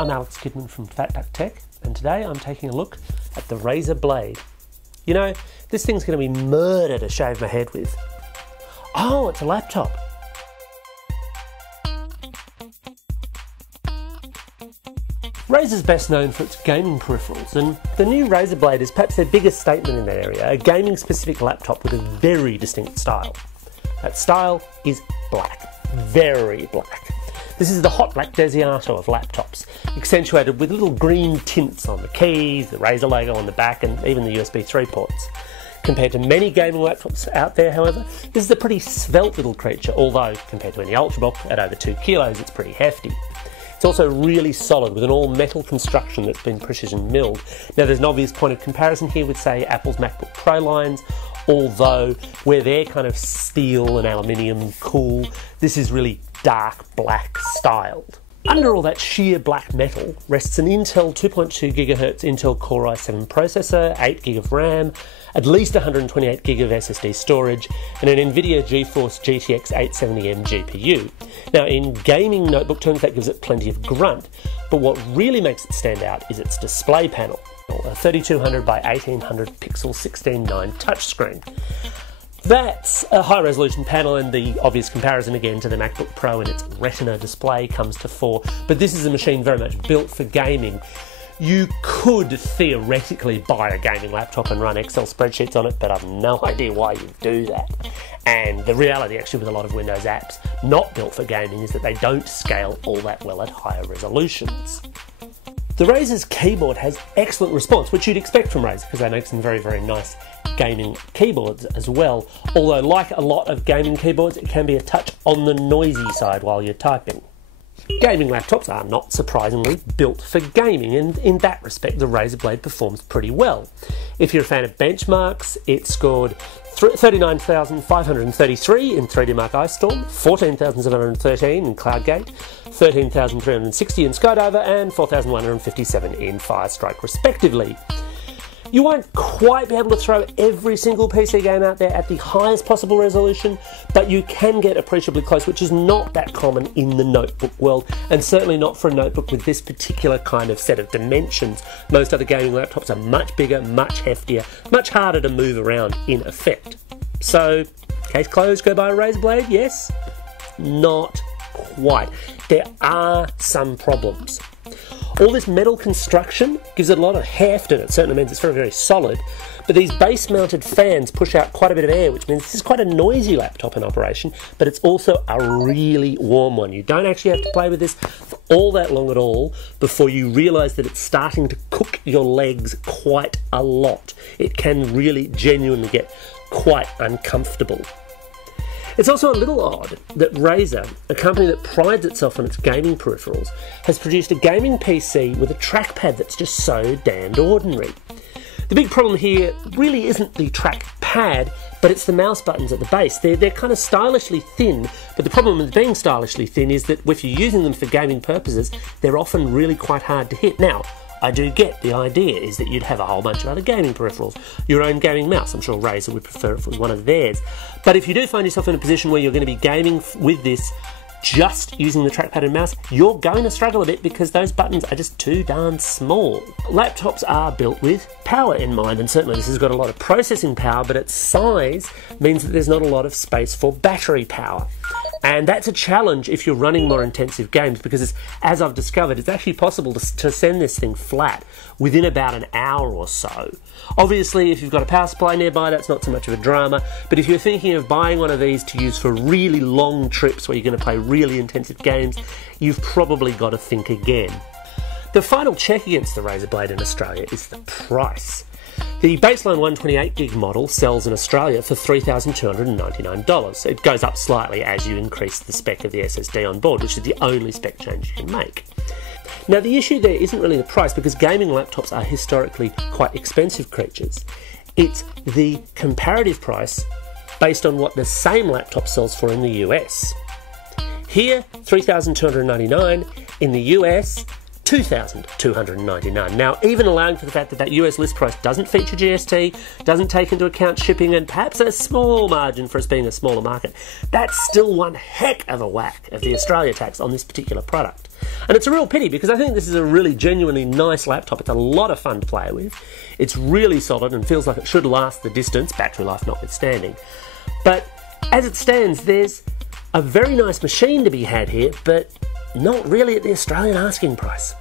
I'm Alex Kidman from Fat Duck Tech, and today I'm taking a look at the Razer Blade. You know, this thing's going to be murder to shave my head with. Oh, it's a laptop. Razer's best known for its gaming peripherals, and the new Razer Blade is perhaps their biggest statement in that area, a gaming-specific laptop with a very distinct style. That style is black, very black. This is the hot black Desiato of laptops, accentuated with little green tints on the keys, the Razer logo on the back, and even the USB 3 ports. Compared to many gaming laptops out there, however, this is a pretty svelte little creature, although compared to any Ultrabook at over 2 kilos, it's pretty hefty. It's also really solid with an all-metal construction that's been precision milled. Now there's an obvious point of comparison here with, say, Apple's MacBook Pro lines, although where they're kind of steel and aluminium cool, this is really dark black styled. Under all that sheer black metal rests an Intel 2.2 GHz Intel Core i7 processor, 8GB of RAM, at least 128GB of SSD storage, and an NVIDIA GeForce GTX 870M GPU. Now in gaming notebook terms that gives it plenty of grunt, but what really makes it stand out is its display panel, a 3200 by 1800 pixel 16:9 touchscreen. That's a high resolution panel, and the obvious comparison again to the MacBook Pro and its Retina display comes to fore, but this is a machine very much built for gaming. You could theoretically buy a gaming laptop and run Excel spreadsheets on it, but I've no idea why you do that. And the reality actually with a lot of Windows apps not built for gaming is that they don't scale all that well at higher resolutions. The Razer's keyboard has excellent response, which you'd expect from Razer because they make some very, very nice gaming keyboards as well, although like a lot of gaming keyboards it can be a touch on the noisy side while you're typing. Gaming laptops are not surprisingly built for gaming, and in that respect the Razer Blade performs pretty well. If you're a fan of benchmarks, it scored 39,533 in 3DMark iStorm, 14,713 in CloudGate, 13,360 in Skydiver, and 4,157 in Firestrike respectively. You won't quite be able to throw every single PC game out there at the highest possible resolution, but you can get appreciably close, which is not that common in the notebook world, and certainly not for a notebook with this particular kind of set of dimensions. Most other gaming laptops are much bigger, much heftier, much harder to move around in effect. So, case closed, go buy a Razer Blade? Yes? Not quite. There are some problems. All this metal construction gives it a lot of heft, and it certainly means it's very, very solid, but these base-mounted fans push out quite a bit of air, which means this is quite a noisy laptop in operation, but it's also a really warm one. You don't actually have to play with this for all that long at all before you realise that it's starting to cook your legs quite a lot. It can really genuinely get quite uncomfortable. It's also a little odd that Razer, a company that prides itself on its gaming peripherals, has produced a gaming PC with a trackpad that's just so damned ordinary. The big problem here really isn't the trackpad, but it's the mouse buttons at the base. They're kind of stylishly thin, but the problem with being stylishly thin is that if you're using them for gaming purposes, they're often really quite hard to hit. Now, I do get the idea is that you'd have a whole bunch of other gaming peripherals, your own gaming mouse. I'm sure Razer would prefer if it was one of theirs. But if you do find yourself in a position where you're going to be gaming with this just using the trackpad and mouse, you're going to struggle a bit because those buttons are just too darn small. Laptops are built with power in mind, and certainly this has got a lot of processing power, but its size means that there's not a lot of space for battery power. And that's a challenge if you're running more intensive games, because as I've discovered, it's actually possible to send this thing flat within about an hour or so. Obviously, if you've got a power supply nearby, that's not so much of a drama, but if you're thinking of buying one of these to use for really long trips where you're going to play really intensive games, you've probably got to think again. The final check against the Razer Blade in Australia is the price. The baseline 128GB model sells in Australia for $3,299. It goes up slightly as you increase the spec of the SSD on board, which is the only spec change you can make. Now the issue there isn't really the price, because gaming laptops are historically quite expensive creatures. It's the comparative price based on what the same laptop sells for in the US. Here, $3,299. In the US, $2,299. Now, even allowing for the fact that that US list price doesn't feature GST, doesn't take into account shipping, and perhaps a small margin for us being a smaller market, that's still one heck of a whack of the Australia tax on this particular product. And it's a real pity because I think this is a really genuinely nice laptop. It's a lot of fun to play with. It's really solid and feels like it should last the distance, battery life notwithstanding. But as it stands, there's a very nice machine to be had here, but not really at the Australian asking price.